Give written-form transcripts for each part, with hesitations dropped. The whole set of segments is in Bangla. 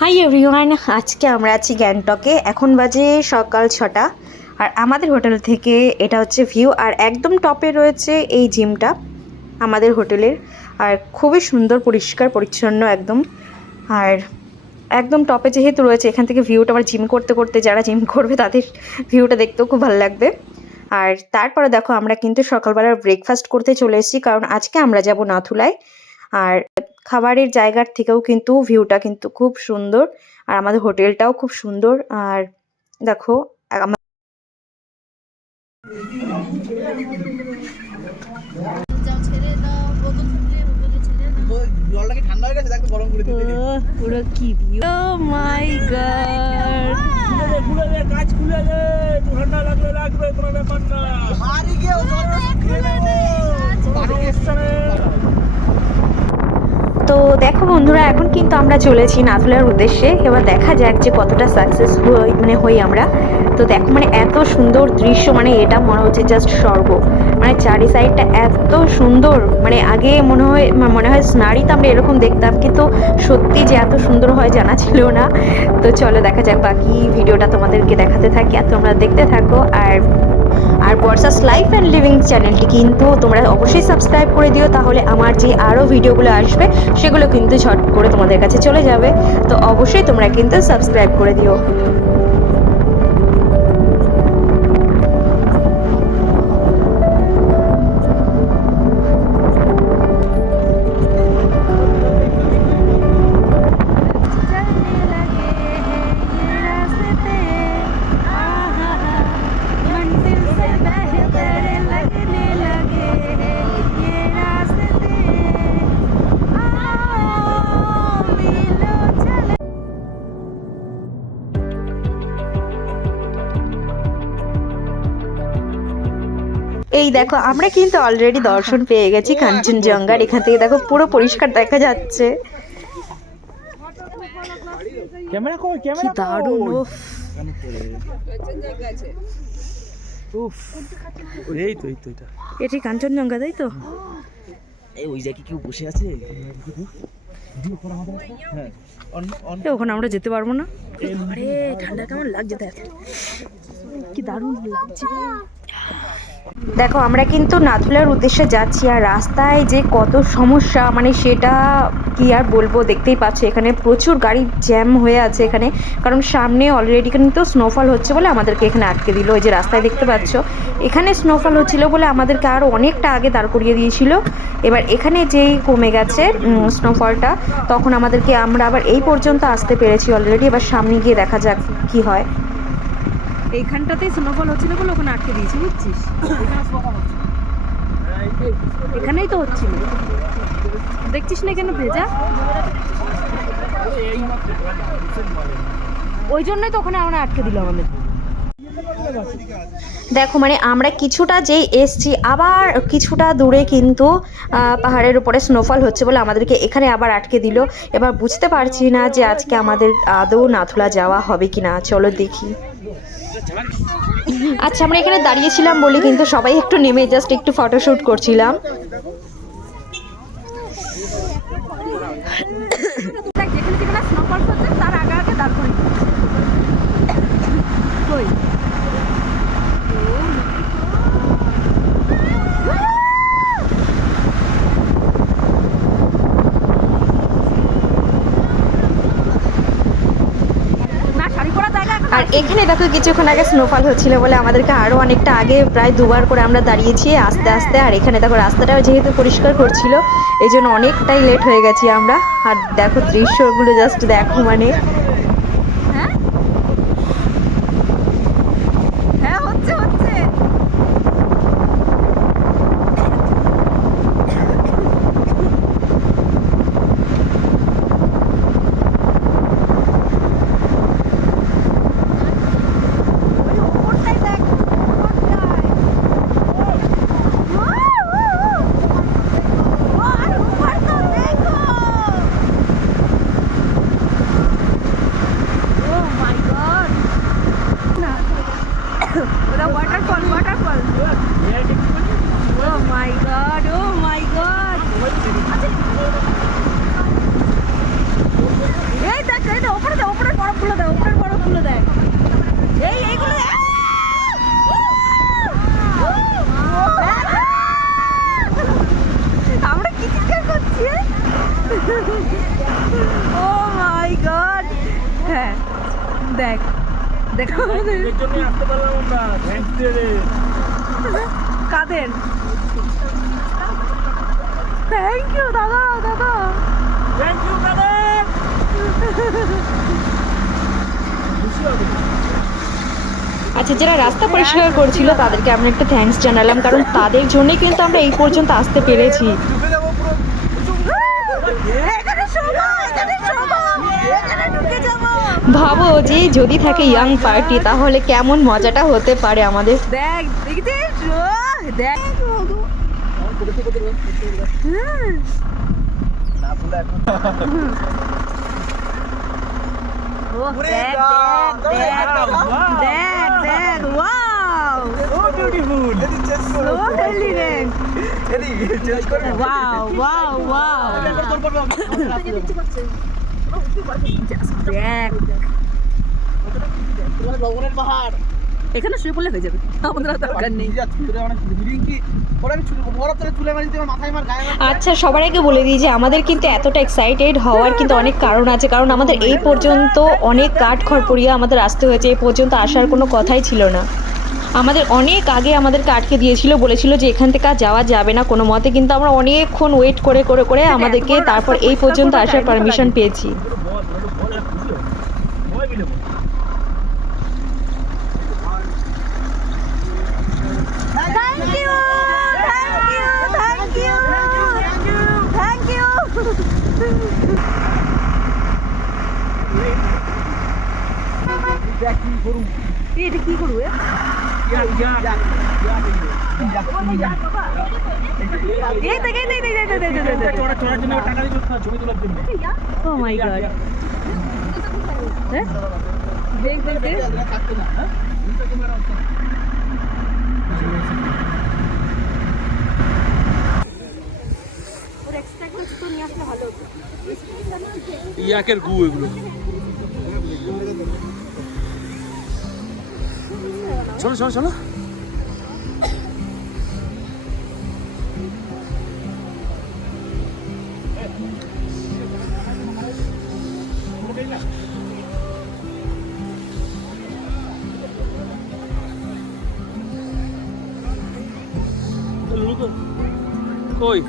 হাই এভরিওয়ান, আজকে আমরা আছি গ্যাংটকে। এখন বাজে সকাল 6টা। আর আমাদের হোটেল থেকে এটা হচ্ছে ভিউ, আর একদম টপে রয়েছে এই জিমটা আমাদের হোটেলের। আর খুবই সুন্দর, পরিষ্কার পরিচ্ছন্ন একদম। আর একদম টপে যেহেতু রয়েছে, এখান থেকে ভিউটা আবার জিম করতে করতে যারা জিম করবে তাদের ভিউটা দেখতেও খুব ভালো লাগবে। আর তারপরে দেখো, আমরা কিন্তু সকালবেলার ব্রেকফাস্ট করতে চলে এসেছি, কারণ আজকে আমরা যাব নাথুলায়। আর খাবারের জায়গার থেকেও কিন্তু ভিউটা কিন্তু খুব সুন্দর, আর আমাদের হোটেলটাও খুব সুন্দর। আর দেখো পুরো কি ভিউ, ও মাই গড। কাজ খুলে দে, ঠান্ডা লাগলে লাগবে, কোনো ব্যাপার না। বাড়ি গিয়ে তো দেখো বন্ধুরা, এখন কিন্তু আমরা চলেছি নাথুলার উদ্দেশ্যে। এবার দেখা যাক যে কতটা সাকসেস হই আমরা। তো দেখো এত সুন্দর দৃশ্য, এটা মনে হচ্ছে জাস্ট স্বর্গ। চারি সাইডটা এত সুন্দর, আগে মনে হয় সিনারিতে আমরা এরকম দেখতাম, কিন্তু সত্যি যে এত সুন্দর হয় জানা ছিল না। তো চলো দেখা যাক, বাকি ভিডিওটা তোমাদেরকে দেখাতে থাকি আর তোমরা দেখতে থাকো। আর বর্ষাস লাইফ অ্যান্ড লিভিং চ্যানেলটি কিন্তু তোমরা অবশ্যই সাবস্ক্রাইব করে দিও, তাহলে আমার যে আরও ভিডিওগুলো আসবে সেগুলো কিন্তু ঝট করে তোমাদের কাছে চলে যাবে। তো অবশ্যই তোমরা কিন্তু সাবস্ক্রাইব করে দিও। এই দেখো, আমরা কিন্তু অলরেডি দর্শন পেয়ে গেছি কাঞ্চনজঙ্ঘার। এখান থেকে দেখো পুরো পরিষ্কার দেখা যাচ্ছে। কি দারুণ! এটি কাঞ্চনজঙ্ঘা, তাই তো? ওই জায়গায় কেউ বসে আছে, ওখানে আমরা যেতে পারবো না। ঠান্ডা কেমন লাগছে, দেখ কি দারুণ লাগছে। দেখো, আমরা কিন্তু নাথুলার উদ্দেশ্যে যাচ্ছি, আর রাস্তায় যে কত সমস্যা সেটা কি আর বলবো। দেখতেই পাচ্ছ এখানে প্রচুর গাড়ি জ্যাম হয়ে আছে এখানে, কারণ সামনে অলরেডি কিন্তু স্নোফল হচ্ছে বলে আমাদেরকে এখানে আটকে দিল। ওই যে রাস্তায় দেখতে পাচ্ছ, এখানে স্নোফল হচ্ছিল বলে আমাদেরকে আরও অনেকটা আগে দাঁড় করিয়ে দিয়েছিল। এবার এখানে যেই কমে গেছে স্নোফলটা, তখন আমরা আবার এই পর্যন্ত আসতে পেরেছি অলরেডি। এবার সামনে গিয়ে দেখা যাক কি হয়। এইখানটাতেই স্নোফল হচ্ছিল বলে ওখানে আটকে দিয়েছি, বুঝছিস? এখানেই তো হচ্ছিল, দেখছিস না এখানে ভেজা, ওই জন্যই তো ওখানে আমরা আটকে দিল আমাদের। দেখো আমরা কিছুটা যেই এসছি, আবার কিছুটা দূরে কিন্তু পাহাড়ের উপরে স্নোফল হচ্ছে বলে আমাদেরকে এখানে আবার আটকে দিল। এবার বুঝতে পারছি না যে আজকে আমাদের আদৌ নাথুলা যাওয়া হবে কিনা। চলো দেখি। আচ্ছা, আমরা এখানে দাঁড়িয়েছিলাম বলে কিন্তু সবাই একটু নেমে জাস্ট একটু ফটোশ্যুট করছিলাম। তার আগে আগে দাঁড় করি। আর এখানে দেখো, কিছুক্ষণ আগে স্নোফল হচ্ছিল বলে আমাদেরকে আরও অনেকটা আগে, প্রায় দুবার করে আমরা দাঁড়িয়েছি আস্তে আস্তে। আর এখানে দেখো রাস্তাটাও যেহেতু পরিষ্কার করছিল, এই জন্য অনেকটাই লেট হয়ে গেছি আমরা। আর দেখো দৃশ্যগুলো জাস্ট দেখো, হ্যাঁ হচ্ছে হচ্ছে। এইগুলো দেখ, এইগুলো দেখ। আমরা কি চিৎকার করছি? ও মাই গড! হ্যাঁ দেখ দেখ এর জন্য আসতে পারলাম আমরা, থ্যাঙ্কস দে রে। কাদের? থ্যাংক ইউ দাদা, দাদা থ্যাংক ইউ দাদা। খুশি হবে। আচ্ছা, যারা রাস্তা পরিষ্কার করছিল তাদেরকে আমরা একটু থ্যাঙ্কস জানালাম, কারণ তাদের জন্যই কিন্তু আমরা এই পর্যন্ত আসতে পেরেছি। ঢুকে যাবো পুরো। ভাবো যে যদি থাকে ইয়াং পার্টি তাহলে কেমন মজাটা হতে পারে আমাদের। দেখ দেখছিস, দেখ না ভুলে এখন। দেখ ওয়াও, সো বিউটিফুল। এদি চেঞ্জ করো। So elegant. এদি চেঞ্জ করো। Wow wow wow. দেখ লবণের পাহাড়। এখানে শুয়ে পড়লে হয়ে যাবে, আমাদের আর দরকার নেই। আচ্ছা, সবার আগে বলে দিই যে আমাদের কিন্তু এতটা এক্সাইটেড হওয়ার কিন্তু অনেক কারণ আছে, কারণ আমাদের এই পর্যন্ত অনেক কাঠ খড়পড়িয়ে আমাদের আসতে হয়েছে, এই পর্যন্ত আসার কোনো কথাই ছিল না। আমাদের অনেক আগে আমাদেরকে আটকে দিয়েছিল, বলেছিল যে এখান থেকে আর যাওয়া যাবে না কোনো মতে, কিন্তু আমরা অনেকক্ষণ ওয়েট করে করে করে আমাদেরকে তারপর এই পর্যন্ত আসার পারমিশন পেয়েছি। Thank you, thank you, thank you, thank you. এটা কি করবে? Oh my God. দেখ দেখ দেখ। ইয়াকের গু এগুলো। চলো চলো চলো। কই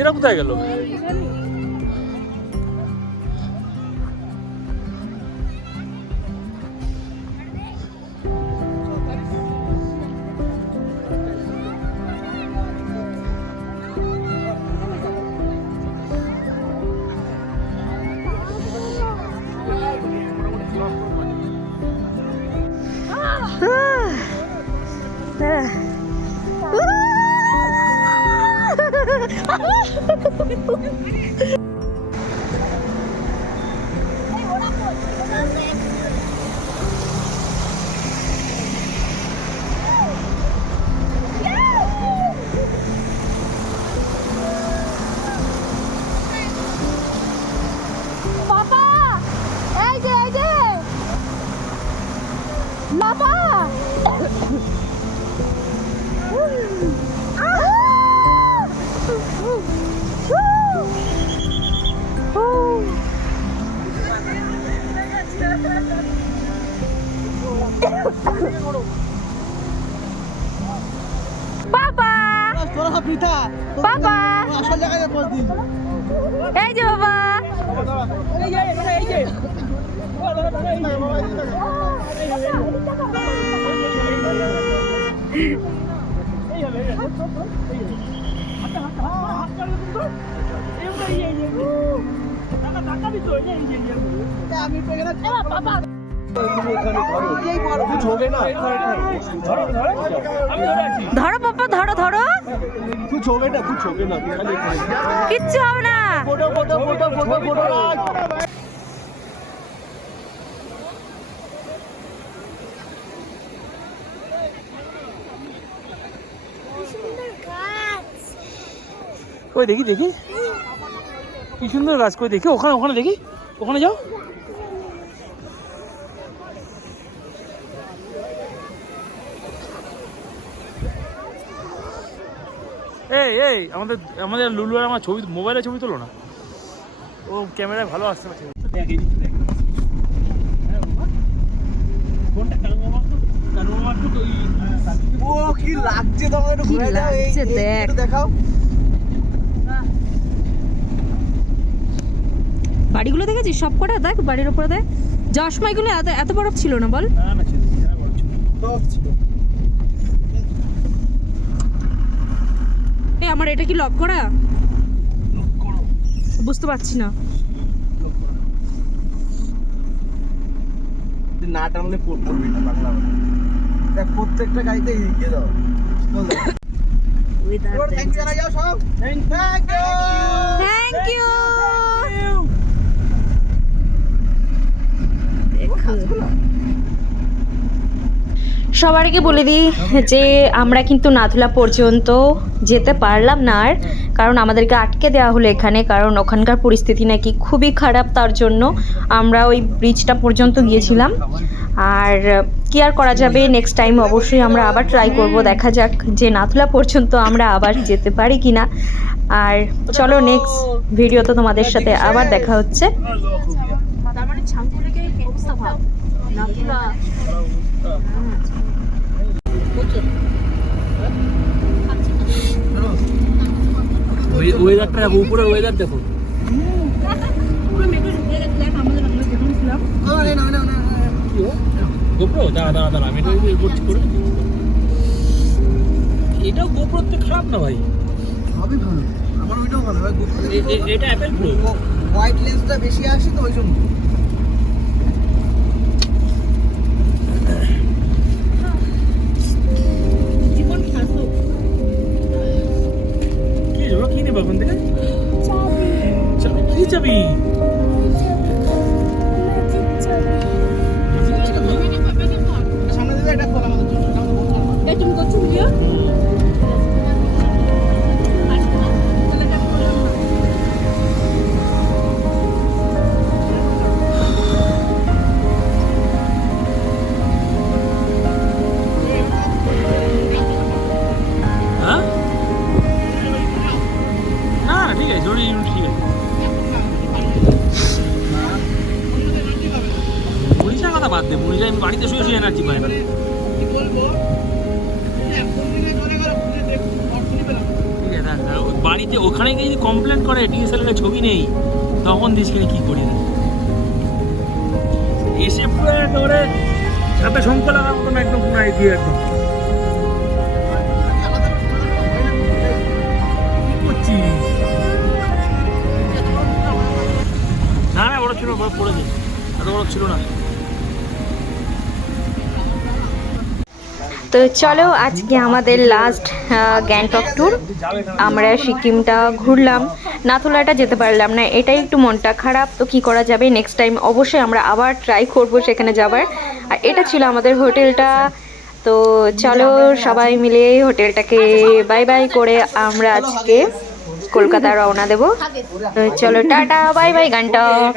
এরা কোথায় গেল? বাবা বাবা, এই যে বাবা, ধরো পাপা, ধরো ধরো, कुछ होगे ना কিচ্ছু হবে না। कोई देखी देखी কি সুন্দর গাছ, কই দেখি, ওখানে ওখানে দেখি, ওখানে যাও। এই এই আমাদের আমাদের লুলু আর আমার ছবি, মোবাইলে ছবি তোলো না, ও ক্যামেরায় ভালো আসছে না ছবি। ও কি লাগছে তোমার, একটু ঘুরে যাও, এই একটু দেখাও। বাড়িগুলো দেখেছিস সব কটা? দেখ বাড়ির উপরে দেখ, যাওয়ার সময়গুলো এত এত বরফ ছিল না বল। না না ছিল, বড় ছিল। সব ছিল। এই আমার এটা কি লক করা? বুঝতে পারছি না। না টানলে পড়বি না বাংলা। দেখ প্রত্যেকটা গাড়িতে দিয়ে দাও। থ্যাংক ইউ জানাই যাও সব। Thank you. Thank you. সবার আগে বলে দিই যে আমরা কিন্তু নাথুলা পর্যন্ত যেতে পারলাম না আর, কারণ আমাদেরকে আটকে দেওয়া হলো এখানে, কারণ ওখানকার পরিস্থিতি নাকি খুবই খারাপ। তার জন্য আমরা ওই ব্রিজটা পর্যন্ত গিয়েছিলাম। আর কি আর করা যাবে, নেক্সট টাইম অবশ্যই আমরা আবার ট্রাই করব, দেখা যাক যে নাথুলা পর্যন্ত আমরা আবার যেতে পারি কিনা। আর চলো নেক্সট ভিডিওতে তোমাদের সাথে আবার দেখা হচ্ছে। ওয়েদারটা দেখো, উপরের ওয়েদার দেখো। গোপ্রো দাঁড়া দাঁড়া দাঁড়া, আমি এটা করছি করে। এটাও গোপ্রোর তো খারাপ না ভাই, সবই ভালো। আমার ওইটাও ভালো ভাই। এটা অ্যাপেল প্রো। হোয়াইট লেন্সটা বেশি আসে তো ওই জন্য। কি হলো, কি নেবো ওখান থেকে? চাবি। কি চাবি? সামনে দিলে এটা খোলা আমাদের জন্য। হ্যাঁ না না ঠিক আছে, জরুরি ঠিক আছে। মনীষার কথা বাদ দে, মনীষা আমি বাড়িতে শুয়ে শুয়ে এনার্জি পাই না। কি বলবো? একদম দিনে চলে গেল, খুঁজে দেখো, অর্থনি পেলাম। ঠিক আছে, বাড়িতে ওখানে গিয়ে যদি কমপ্লেন করে ডিএসএলআর ছবি নেই, তখন দেশকে কি করি না। এসে পুরো একেবারে সাথে শঙ্খ লাগার মতন একদম পুরো দিয়ে একদম কি করছিস? না না বড় ছিল, বড় পড়েছে, এত বড় ছিল না। তো চলো আজকে আমাদের লাস্ট গ্যাংটক ট্যুর। আমরা সিকিমটা ঘুরলাম, নাথুলাটা যেতে পারলাম না, এটাই একটু মনটা খারাপ। তো কি করা যাবে, নেক্সট টাইম অবশ্যই আমরা আবার ট্রাই করব সেখানে যাবার। আর এটা ছিল আমাদের হোটেলটা। তো চলো সবাই মিলে হোটেলটাকে বাই বাই করে আমরা আজকে কলকাতা রওনা দেব। তো চলো টাটা বাই বাই গ্যাংটক।